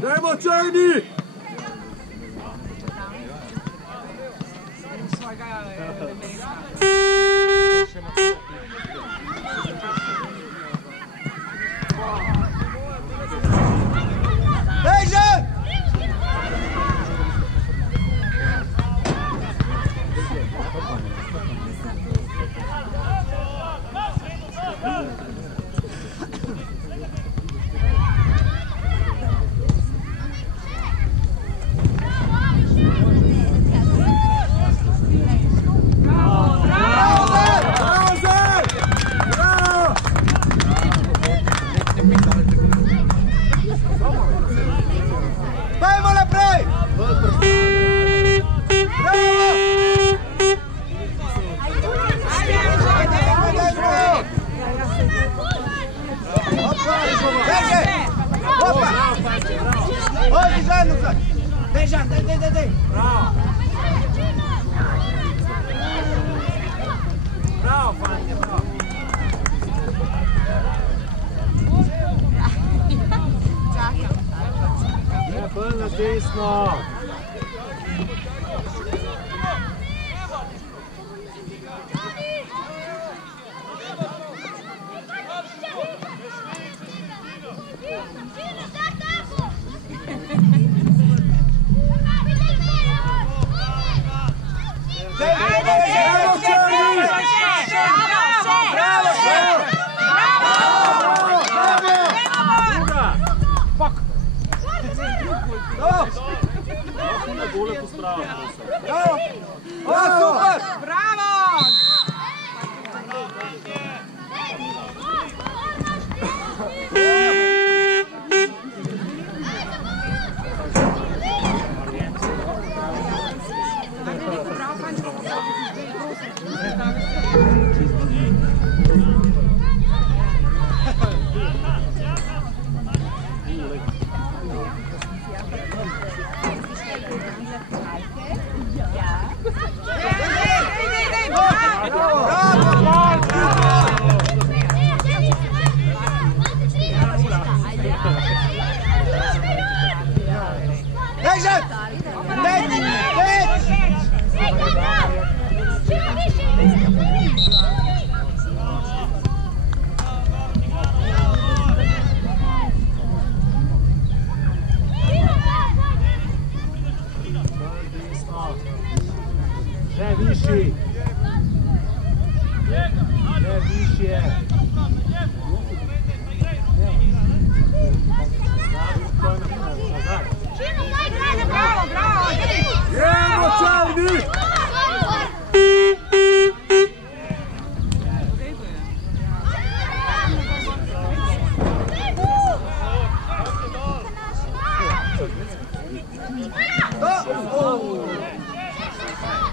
Dajmo Čajni! Bravo, bravo! Gremo, Čavni!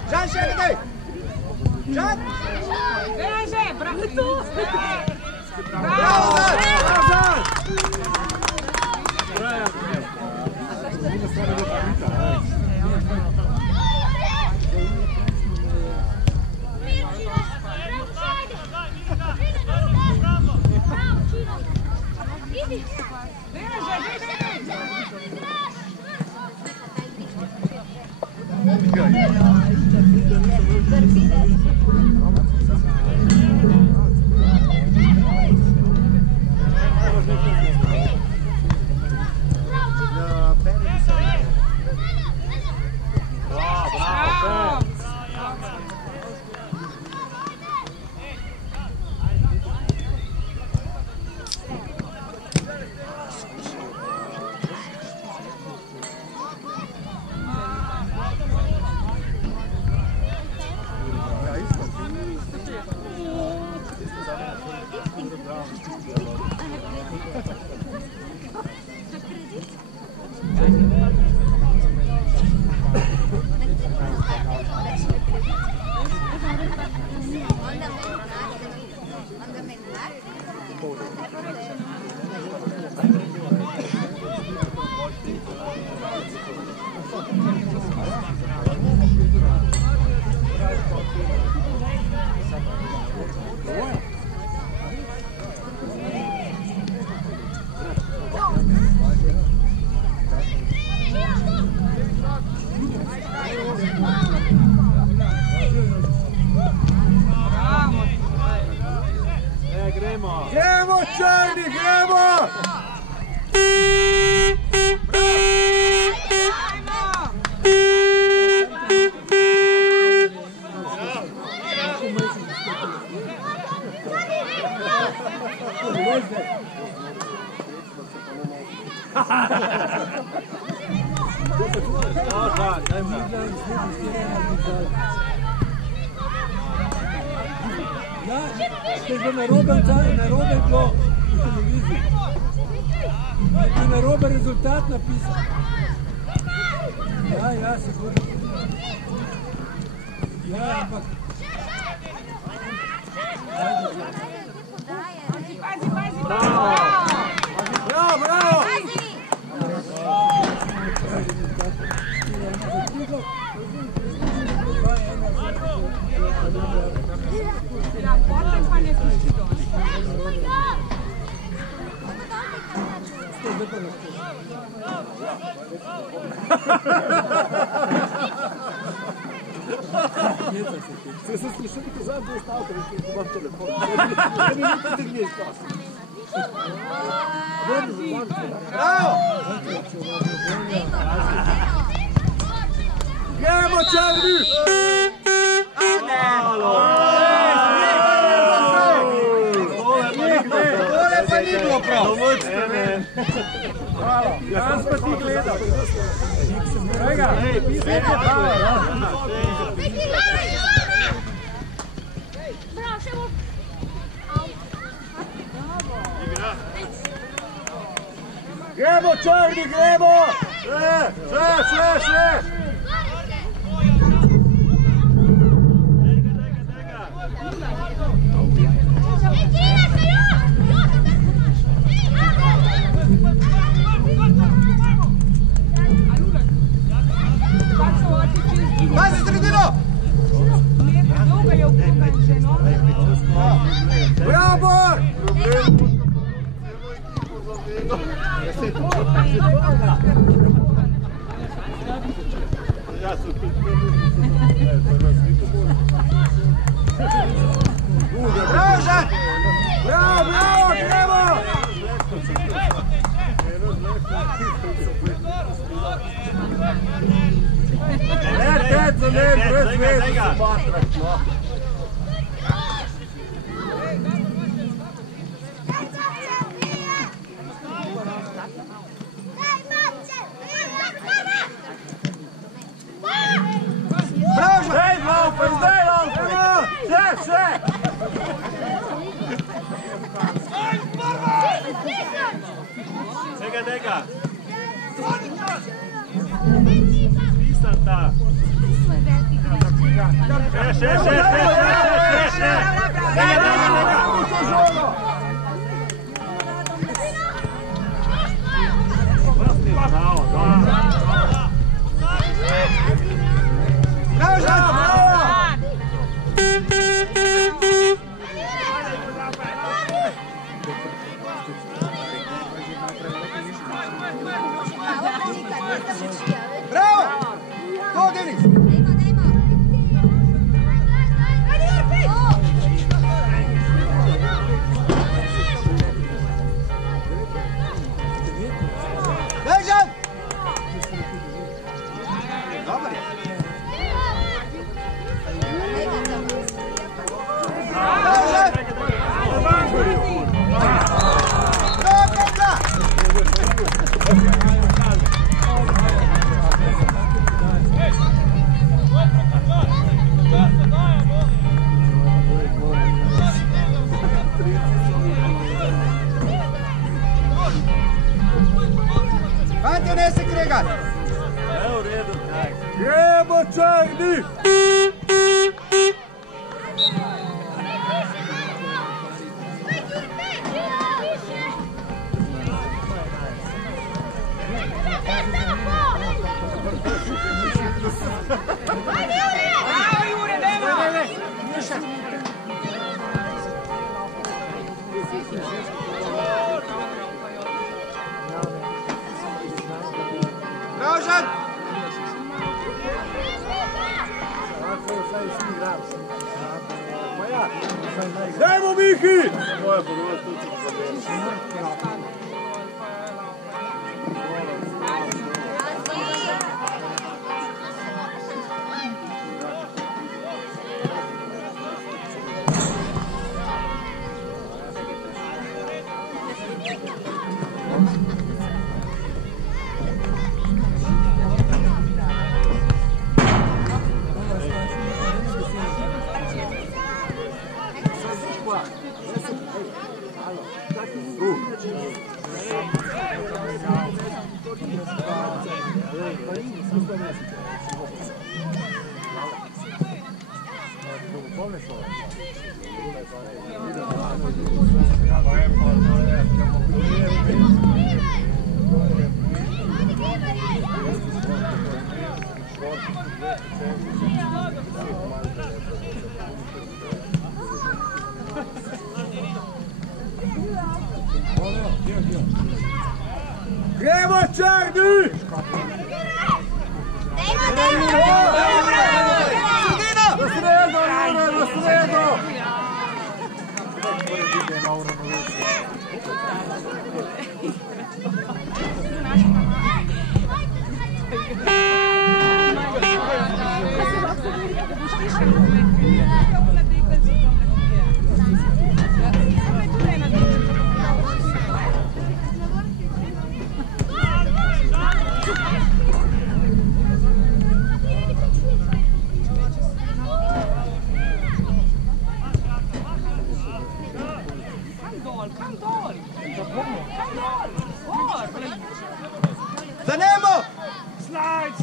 Žan, še nekaj! Žan! Veže, bravo! Bravo, Žan! Gremo, Čarni, gremo! Ste že naroben tlo v televiziji. Ste naroben rezultat napisal. Ja, sigurno. Ja, ampak... Pazi! Bravo! Potem pa ne pusti dol. Se slišal, da zadnji je stavka, da imam telefon. Da mi ne potegneš pas. Bravo! Gremo, Čarni! Tole pa ni bilo prav! Jaz pa ti gledam. Vega, pisaj je pravo. Gremo, Čarni, gremo! Še! Pazi sredino! Dolga je vkupen, no? Bravo! Bravo, Žan! Bravo, gremo! Brez veze, Krega! Nisam ta! Še! Bravo! Go, Denis! Dejan! Dobar je. Hajde, nesi Kregar! Evo u redu, tak. Jebo čajni! Bravo, Dajmo, Miki! Gremo čajni! Do sredo, Jure, do sredo! Zanemo! Slide!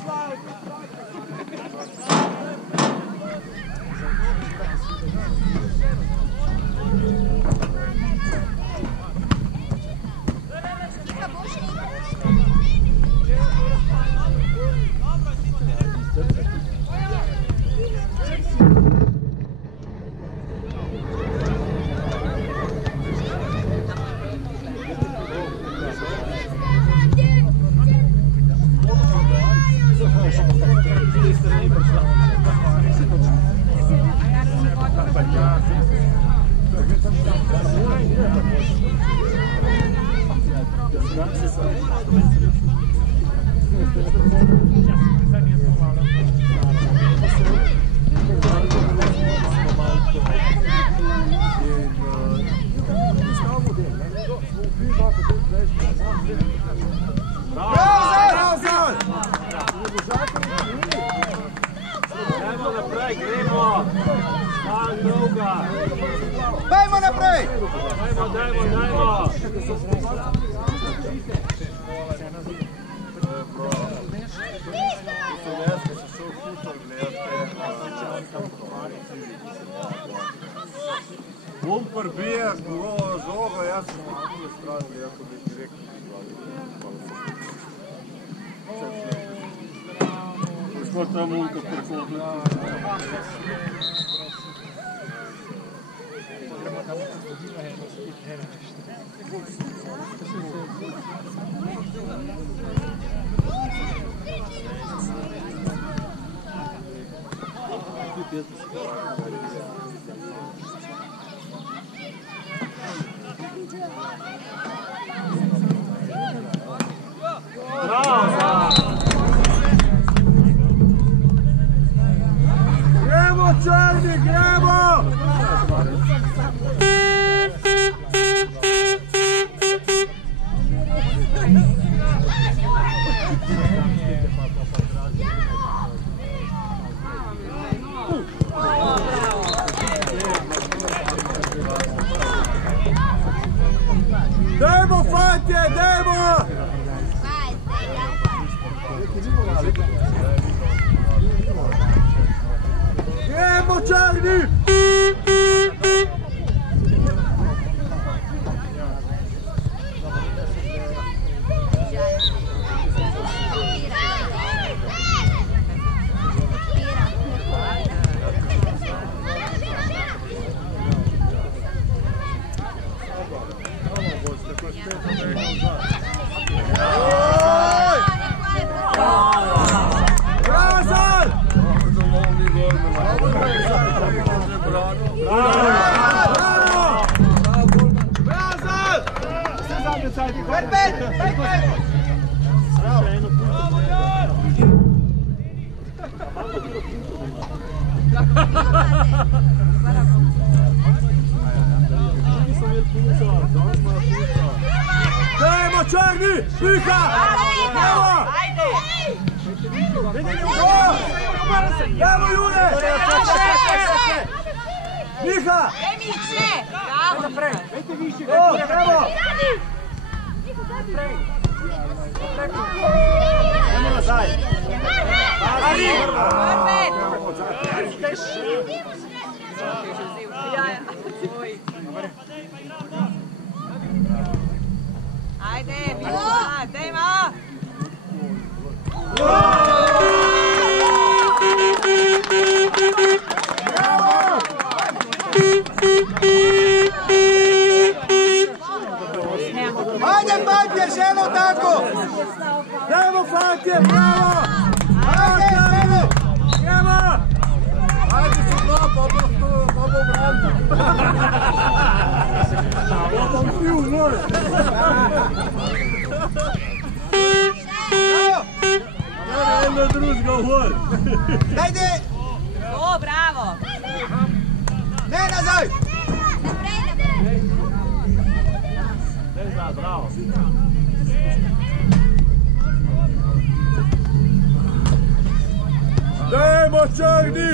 Dajmo naprej! Dajmo! Bumper bija žoga, ja sam na druge strane, jako bi direktno izgledao. Što ta mulka prekogleda? Gremo, Čarni, gremo! Dajmo, Fatje, dajmo! Gremo, Čarni! Dajmo, Čarni! Miha! Dajmo! Dajmo, Jure! Miha! Bravo! Ajmo nazaj! Ajde, Miha, dajmo! Ajde, Fatje, ženo tako! Dajmo, Fatje, bravo! Ajde, ženo! Gremo! Ajde su dva, pa braniti. Potom svi u noj! Jedno drugo hod! Ajde! O, bravo! Ne, nazaj! Bravo! Dajmo, Čarni!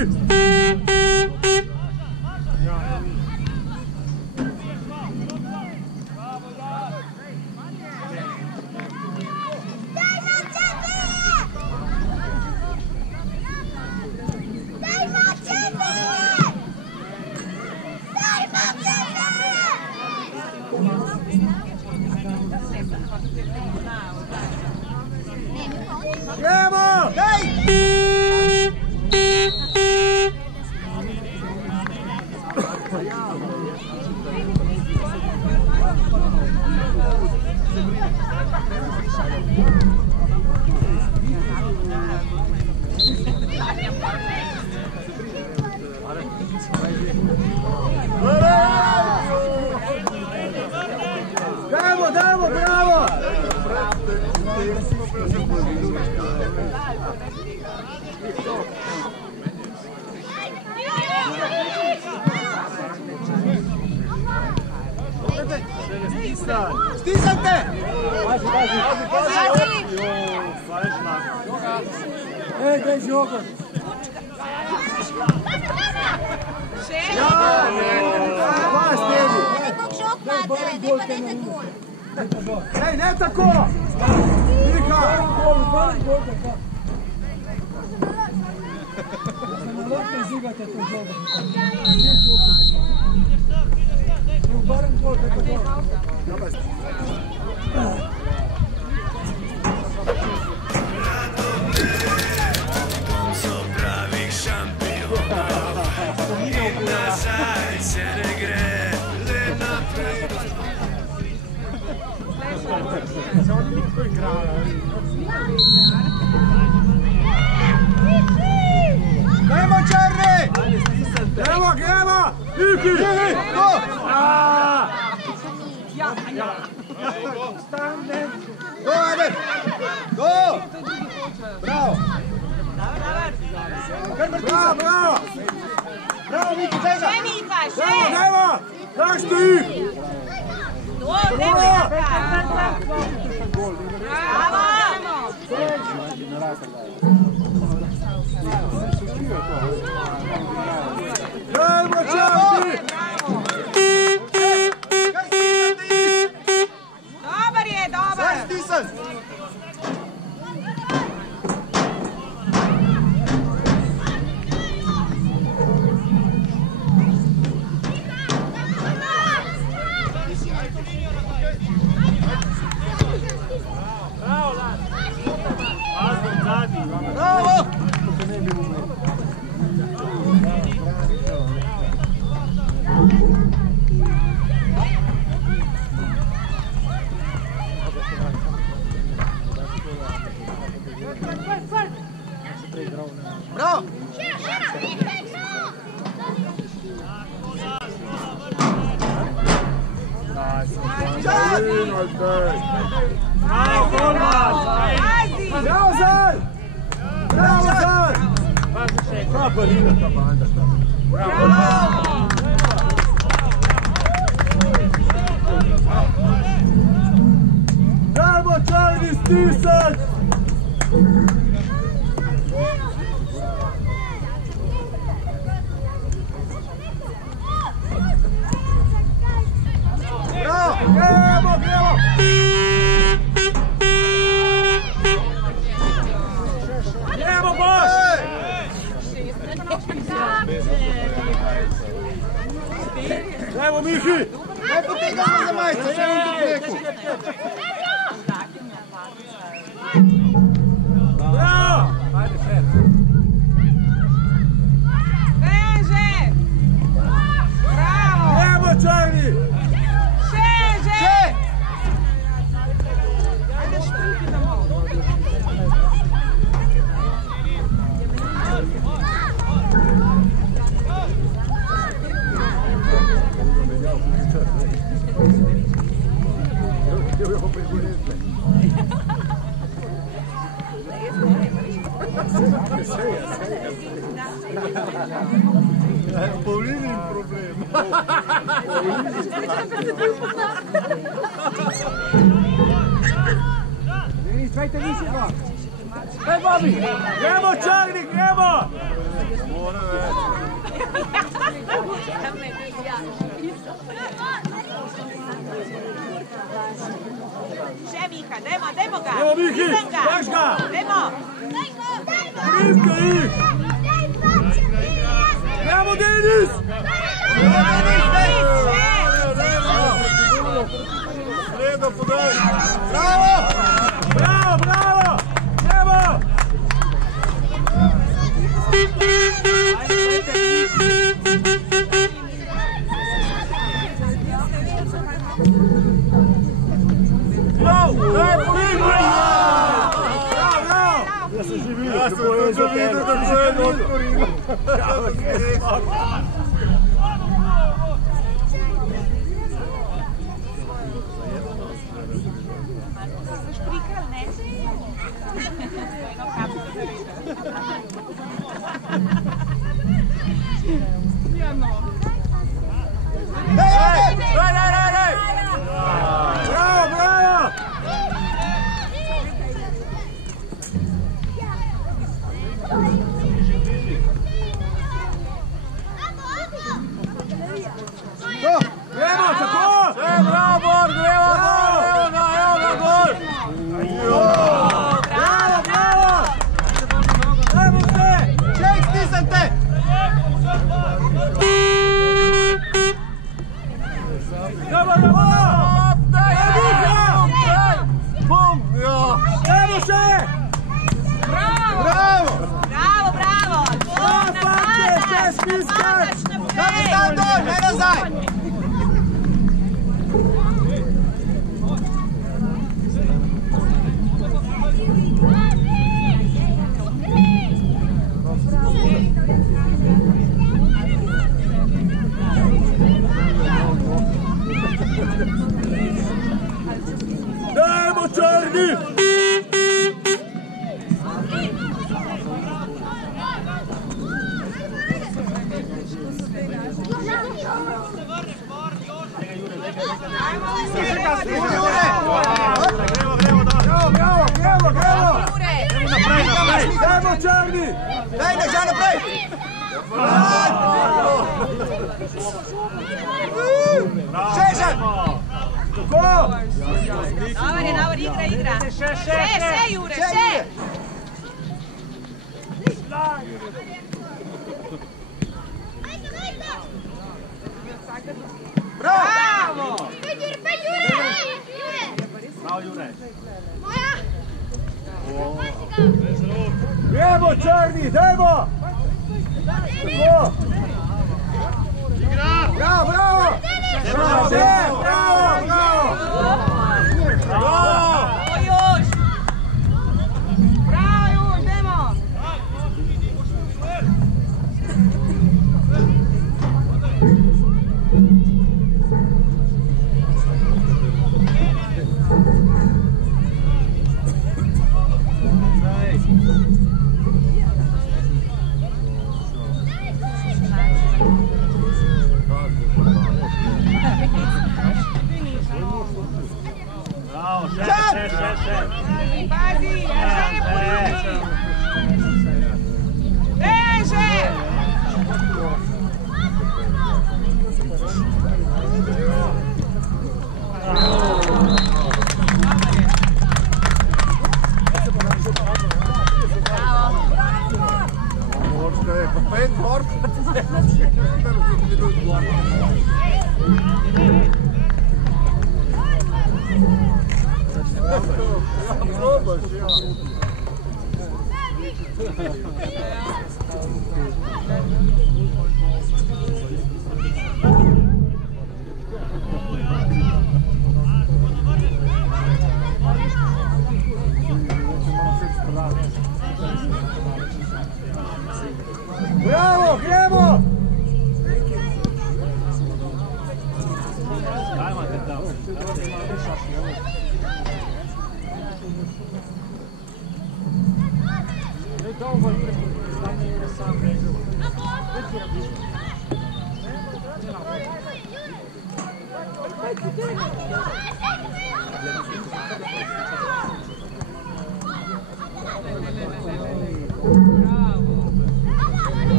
Gremo! Daj! Dajmo, dajmo, bravo! Stisam te! Pazi, pazi! Ej, daj žogo! Šest! Vas, tebi! Nekog šok padale, ne padajte gol. Ej, ne tako! Mika! Gremo, Černi! Gremo, gremo! Viki! Go! Go, Eber! Go! Bravo! Bravo, bravo! Bravo, Miki, čega! Še, Mika, še! Gremo, gremo! Daš ti! Dobro, bravo! Gremo, Černi! Dobar je, dobar! Sve stisan! Bravo! Bravo! Bravo, Zaj! Bravo, Zaj! Kako Lina ta banda šta? Bravo, Černi, stisat! Bravo! Gremo, gremo! Gremo, boš! Gremo, Mihi! Aj potegaj se za majice, še imam tu neku! Bravo! Ajde, šer! Veže! Bravo! Gremo, Černi! Še, že! Še! Ajde štripi da malo. Paulinin problem. Daj, Bobi! Gremo, Černi, gremo! Mora več. Še, Mika, dajmo ga! Evo, Miki, Idem ga! daš ga! Dajmo! Primka ih! Gremo, Denis! Sredo podaj. Bravo! Bravo, bravo! Gremo! Bravo! Daj, Polina! Bravo, bravo! Ja sam že videl, kako je otvorilo. Štrikal, ne? Daj! Bravo, bravo! Evo se! Bravo! Bravo! Bravo, bravo! To napadaš, napadaš Kako stan dol, ne nazaj! Dajmo Čarni! Bravo! Dajmo Čarni! Daj, leža naprej! Šešan! Tako! Dobar, igra. Še, Jure, še! Bravo! Gremo Čarni, dajmo! Tako! Bravo, bravo! Još! Bravo, Jur, idemo! Pazi, ja ne poljubi! Beže! Morska je pa 5 morka. Probaš, ja. Bravo, gremo!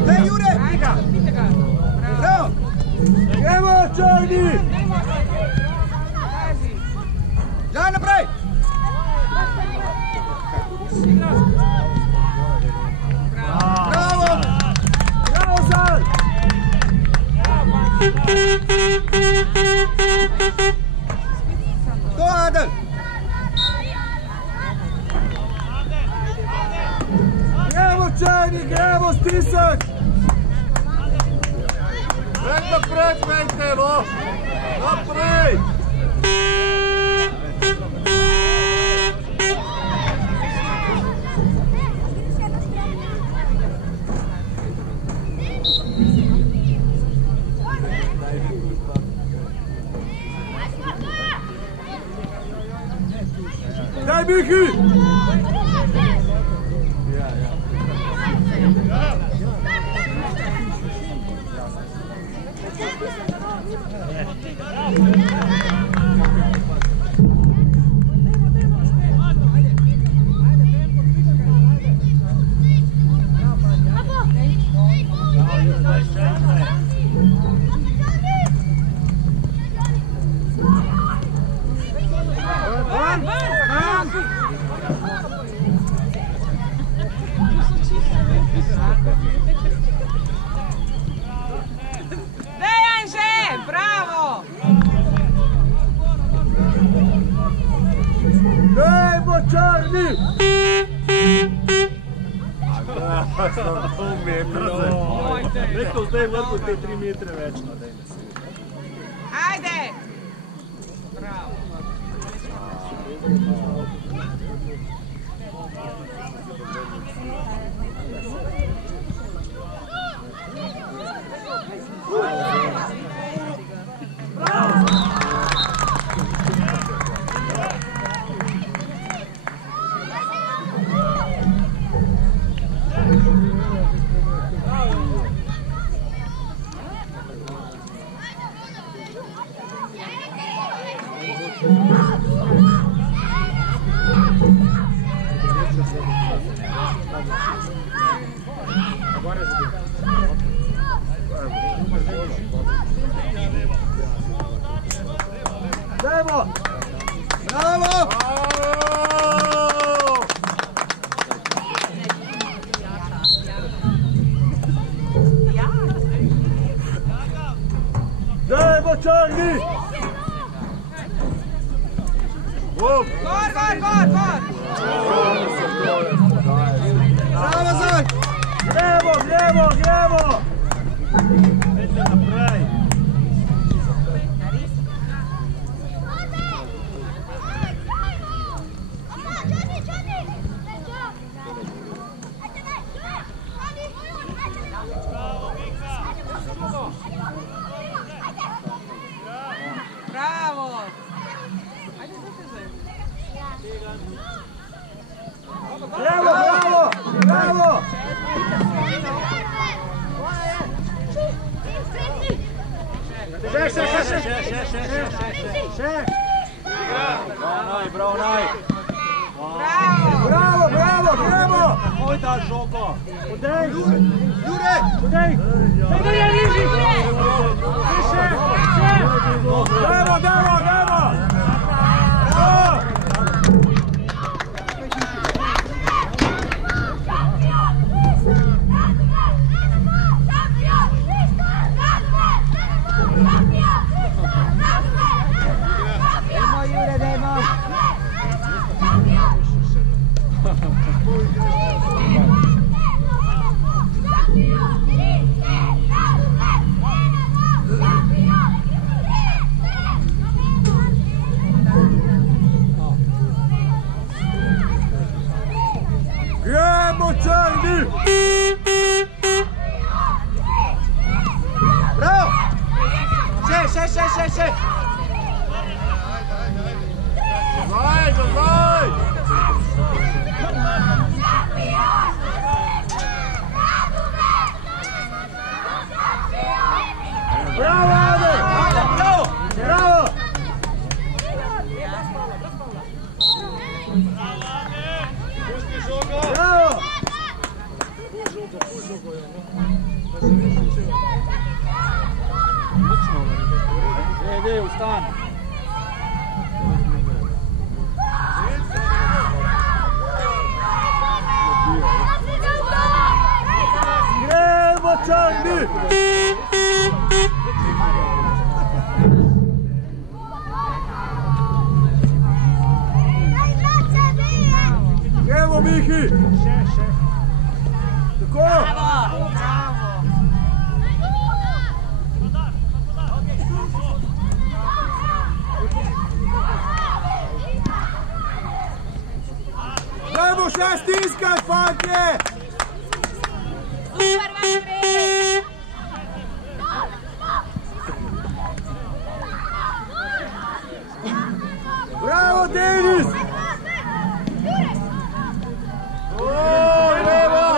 Daj, Jure! Bravo! Gremo Čarni! Daj naprej! Bravo! Bravo Zal! To Adel! Gremo Čarni, gremo Stisak! Naprej, Pente, no! Naprej! Daj Miki! Dejanže, bravo! črni! Rekel, zdaj vrhu te 3 metre več, no, dajme se. Ajde! Bravo. Dajmo! Bravo! Dajmo črni! Gor, gor, gor, gor! Bravo, Zaj! Gremo, gremo, gremo! Idite naprej! Bravo! Ajde, zdaj. Bravo, bravo, bravo! Še! Bravo, naj! Bravo! Bravo, bravo, gremo! Oj, da žogo! Podej! Jure! Podej! Podej, je niži! Še! Še! Dajmo, dajmo, dajmo! Bravo! Dajmo, Jure, dajmo! Gremo, črni! Bravo! Še! Zdaj, zdaj! Bravo, Ade! Bravo! Bravo! Bravo! Dej, ustan! Gremo, črni! Gremo, Mihi! Tako! Bravo! Dajmo še stiskati, fantje! Super, Vajgre! Bravo, Denis! Bravo, bravo!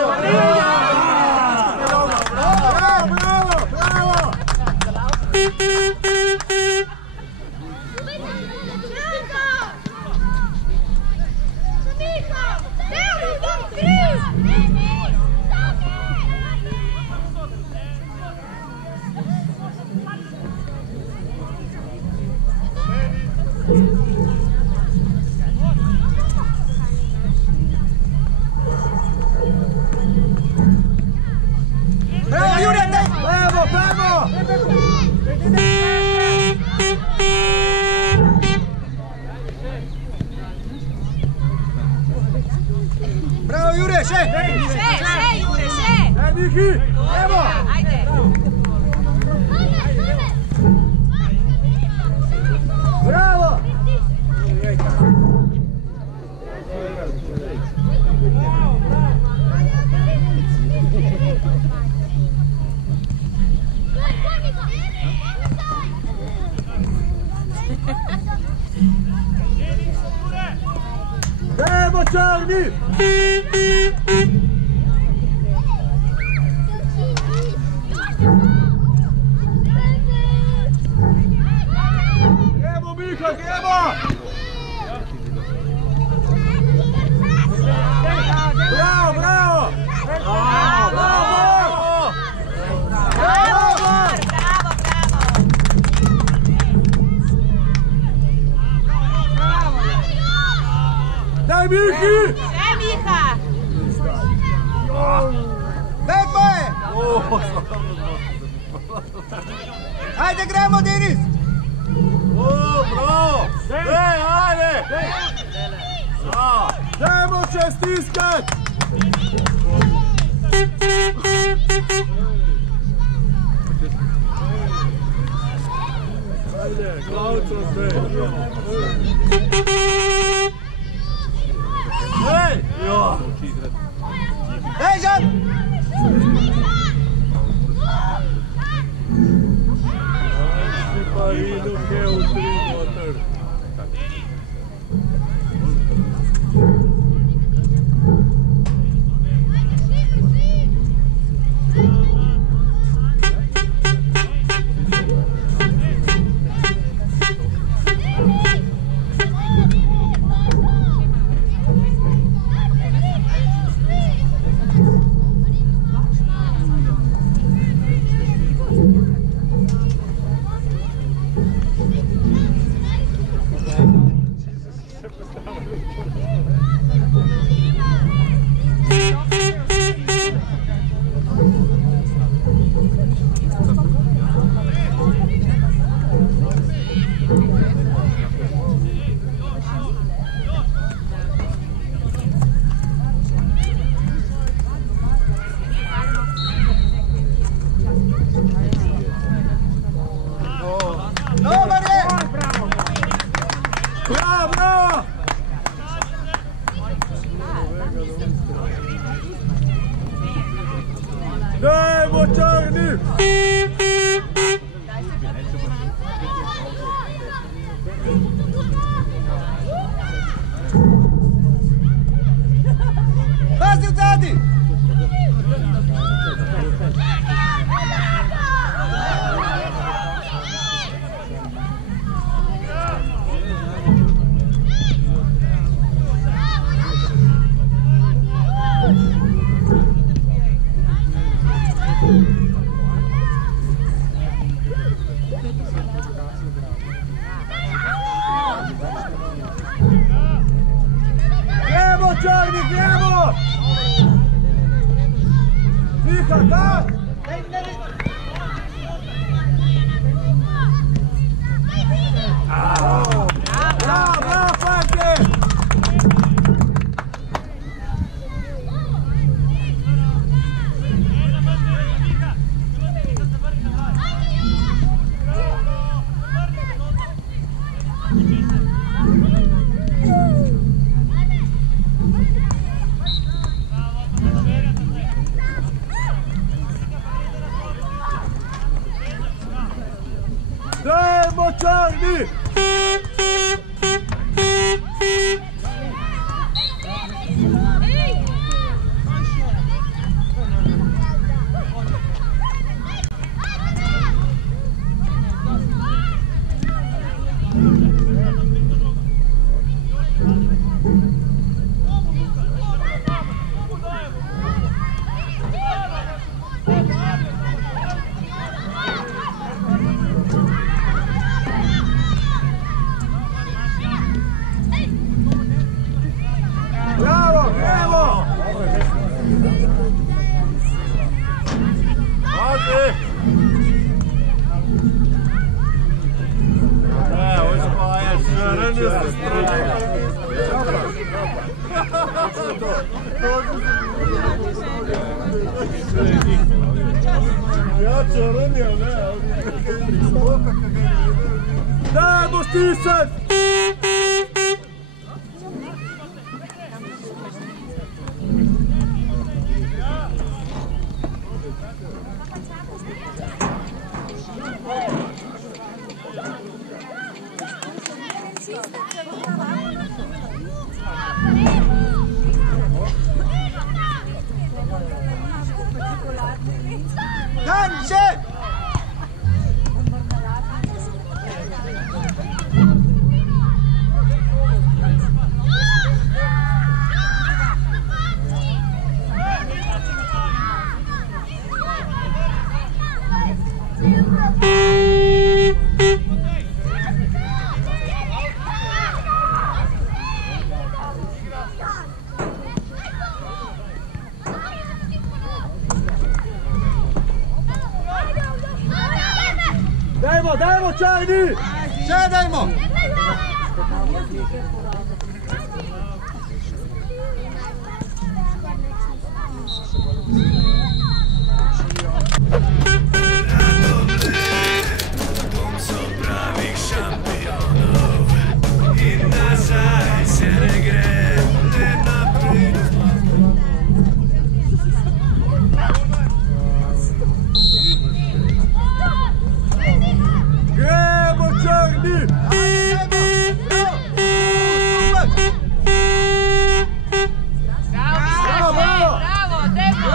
Bravo, Jure, daj! Bravo, bravo! še! Še, Jure, še! Daj, Miki! Evo! Ajde! Bravo! Dajmo čarni! Gremo, Miha, gremo! Bravo, bravo! Bravo! Bravo, Mor, bravo, bravo! Daj, Miki! Še, Miha! Lepo je! Ajde, gremo, Denis! Bravo! Dej, ajde! Dajmo še stiskat! Ajde, glavco sve! Dej! Daj, Žan! Pa idu ke u 3 motor. Dobar je! Bravo, bravo! Dajmo čarni! Pazi u zadi! Gremo čarni, gremo! Miha, da! Bravo, bravo, fajte! Dajmo čarni! Bravo, gremo! Pazi! Ovo je spaja Stranje se stranje. Ja čaranija, ne, Da, boš ti sad! Danče! Dajmo, Čajni! Še dajmo! Gremo, Čajni! Bravo, Debo!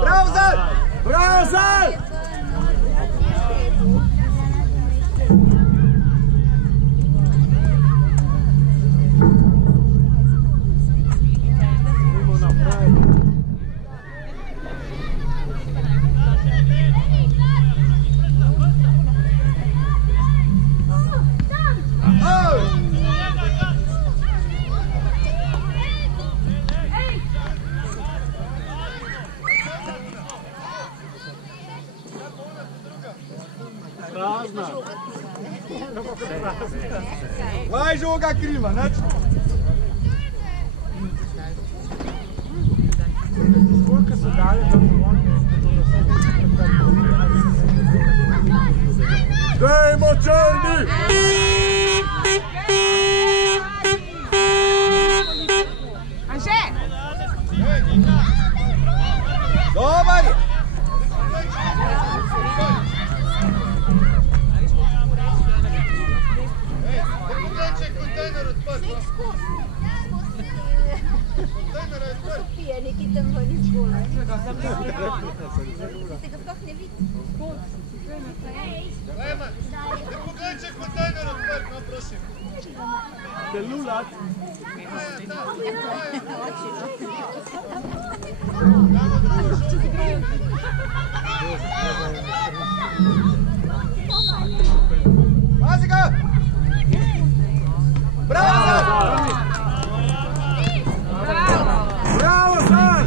Bravo! Bravo, Zal! Bravo, Zal! Vai jogar crima, né? Dajmo, Čajni! Anže! Dobar je! Neki tam vani zgolj. Ti se ga sploh ne vidi. Ne poglej, če kontejner odprt, no prosim. Telulat. Pazi ga! Bravo, Zal! Bravo, Zal!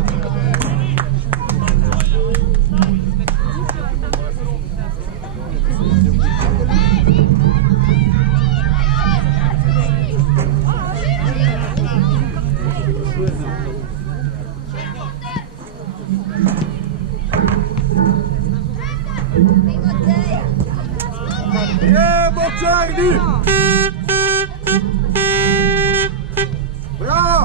Jebo, Čajni! Bravo!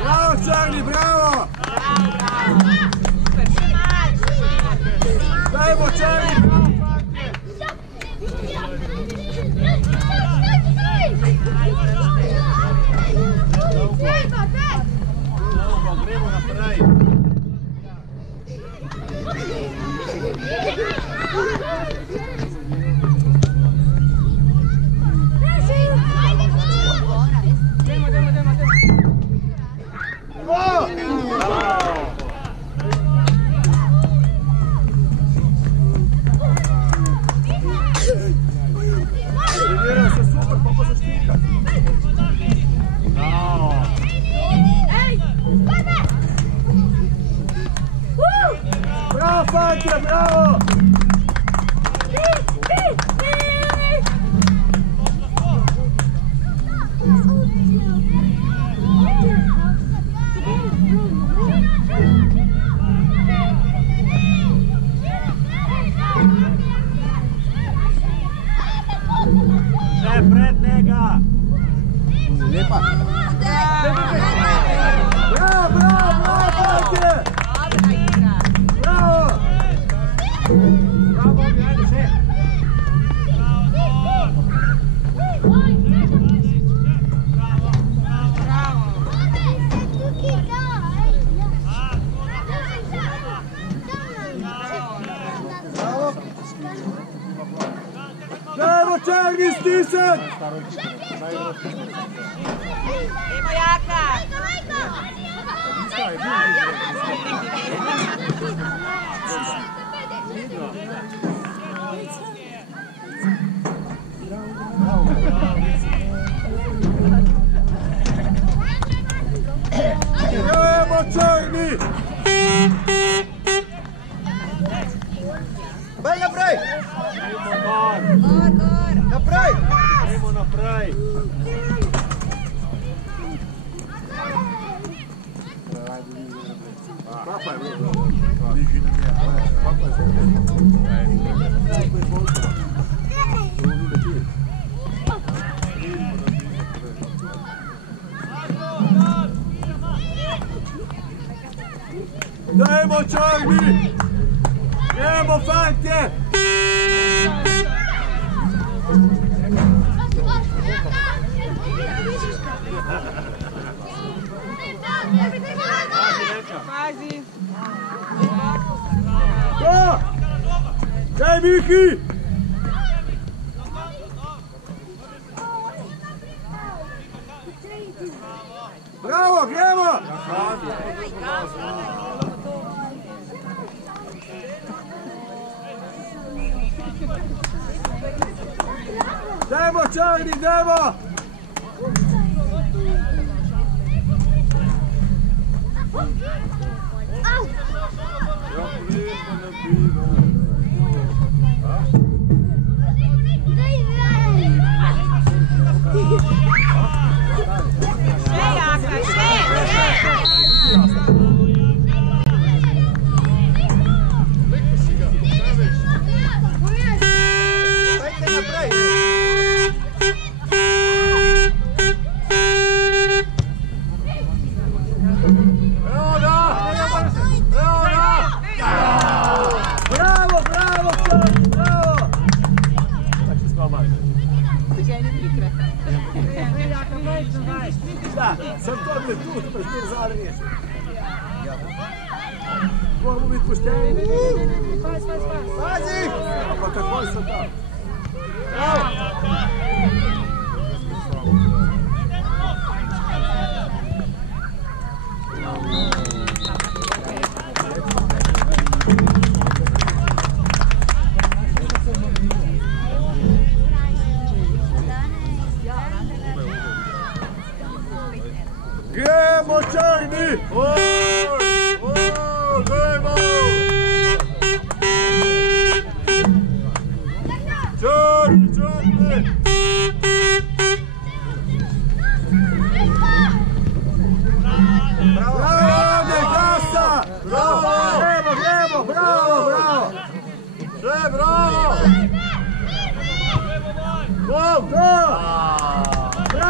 Bravo, Charlie, bravo! Dajmo, Charlie, bravo! Gremo naprej. Trenira se super, pa zaštika. Bravo, fantje, bravo! Še pred njega! Lepa! Bravo, bravo, bravo, fantje! Bravo! Bravo, ajde še! Bravo, Charlie, stisam! Idemo Jaka! Bravo, Charlie! Bej naprej! Gor, gor! Naprej! Gremo naprej! Papa je bilo. Bliži nam je. Papa je dajmo, Charlie! Gremo, fantje! Pazi! Go! Daj, Miki! Bravo, gremo! Dajmo, Charlie, dajmo! Še Jaka, še! Dajte naprej! Bravo, bravo, Charlie, bravo! Znači smo malo. Da, sam to mi je tu, pa štir zadnje. Moramo biti pošteni. Pazi! Pa tako sam tam. Bravo! Gremo, Charlie! Gremo! Charlie, Charlie! Bravo! Bravo, ne gasa! Bravo! Gremo, gremo, bravo, bravo! Še, bravo! Go, go! Bravo!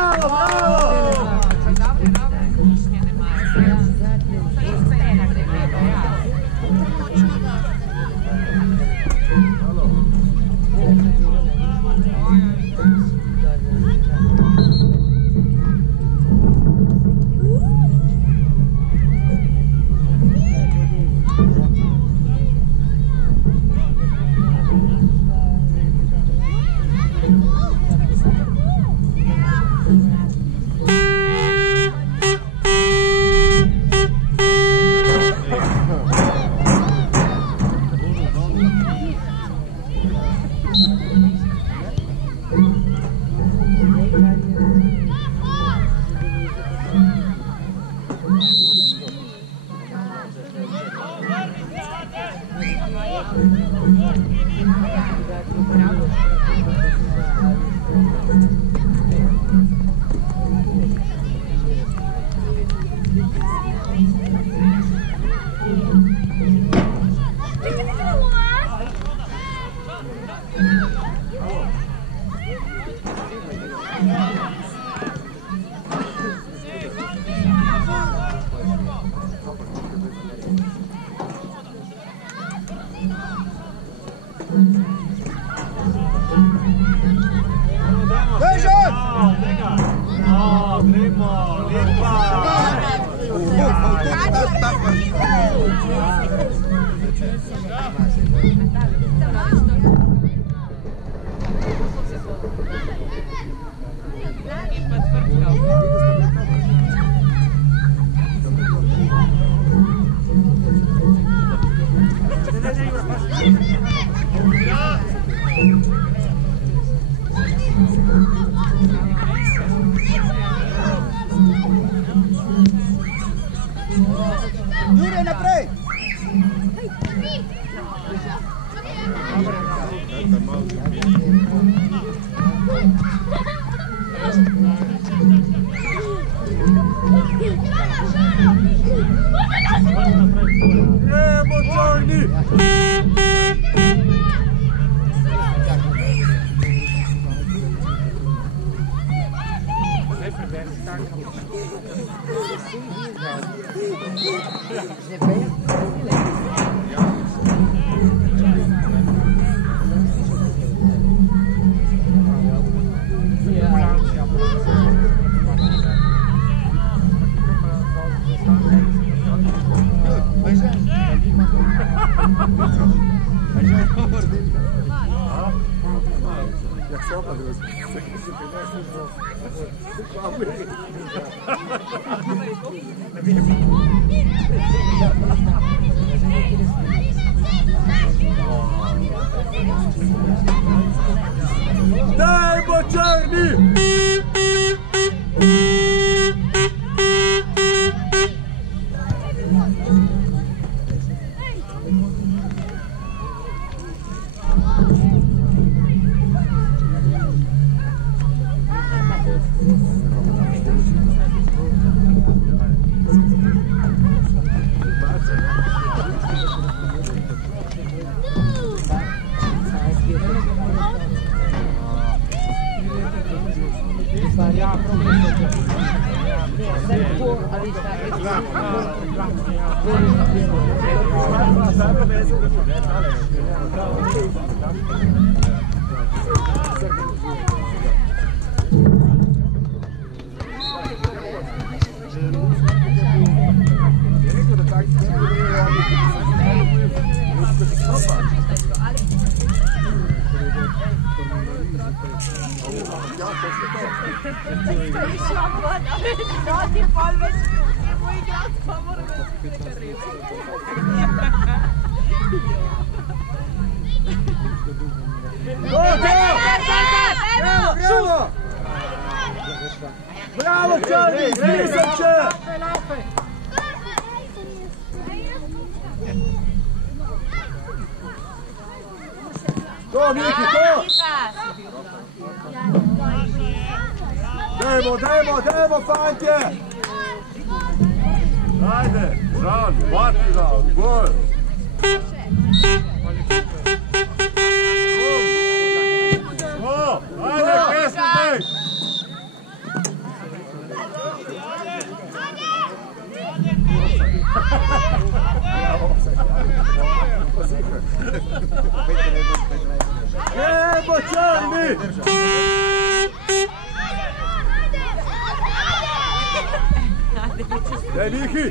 Jure, naprej! Gremo, Čorni! Jak se opadl, se daj bo Čorni! Bravo Čorni, smisam će! To, Miki, to! Dajmo, fantje! Ajde, Žan, bati ga, gol! Ajde, Kesno, bej! Gremo, Čorni! Daj, Miki!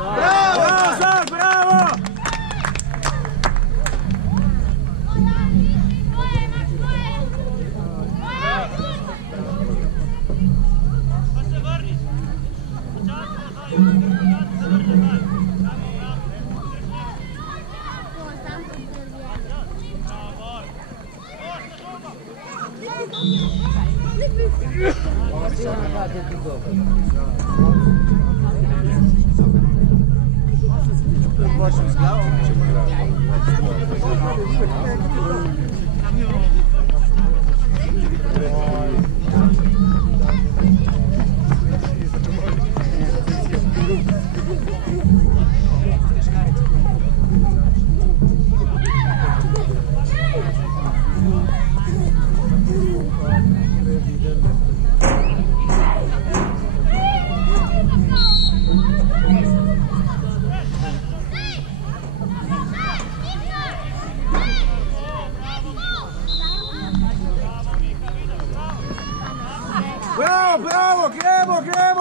Bravo, Zak, bravo!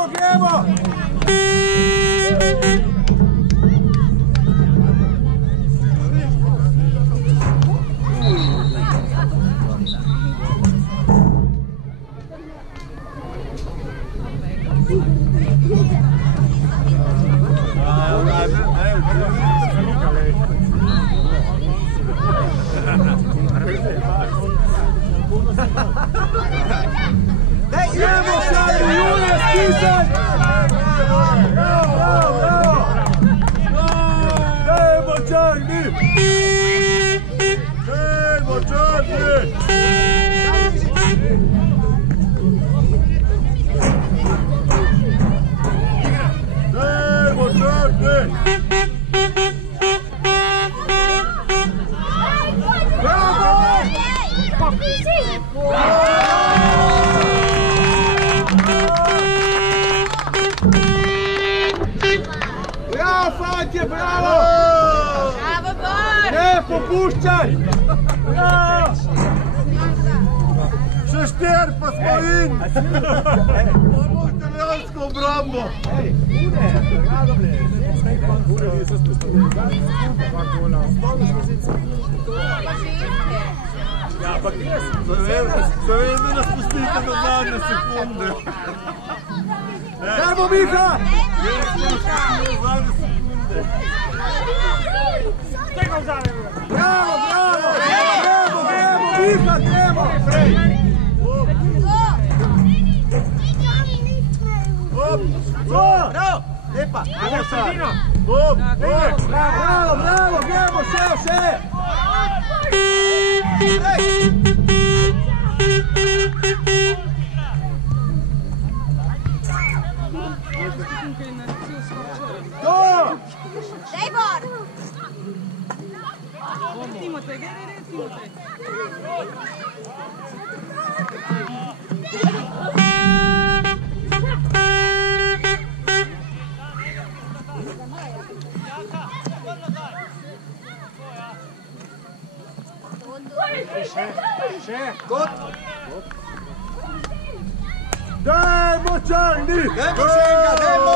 gremo! Gremo, Sandri, Julije, stisaj! Bravo, bravo, bravo! Gremo, Čarni! Gremo, Čarni! Gremo, Čarni! Bravo! Bravo, Franke, bravo! Bravo, Bor! Ne popuščaj! Bravo! Še 4 pa smo in! Ovo italijansko obrambo! Ja, ampak res. Se vem, da nas pustite do zadnje sekunde. Gremo, Miha! Zadnje sekunde. Bravo, bravo! Gremo, gremo, Miha, gremo! Hop! Bravo! Lepa! Ajde sad! Hop! Hop! Bravo, bravo, gremo, še! To! Daj, Bor! Timotej, gre, Timotej. Dajmo, Čarni! Dajmo še enega, dajmo!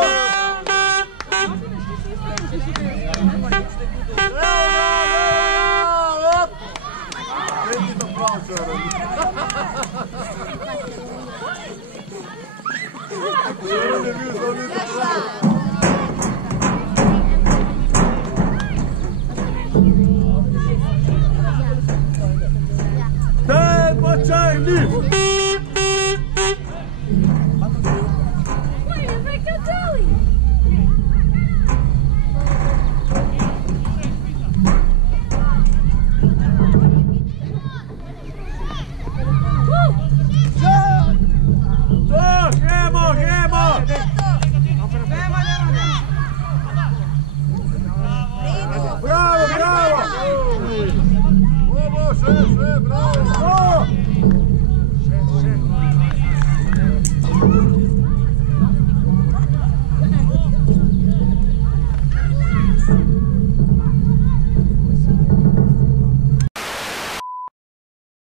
Dajmo, Čarni!